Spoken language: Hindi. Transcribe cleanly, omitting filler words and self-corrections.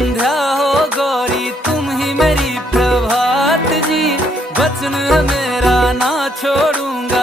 संध्या हो गौरी तुम ही मेरी प्रभात जी, वचन है मेरा ना छोड़ूंगा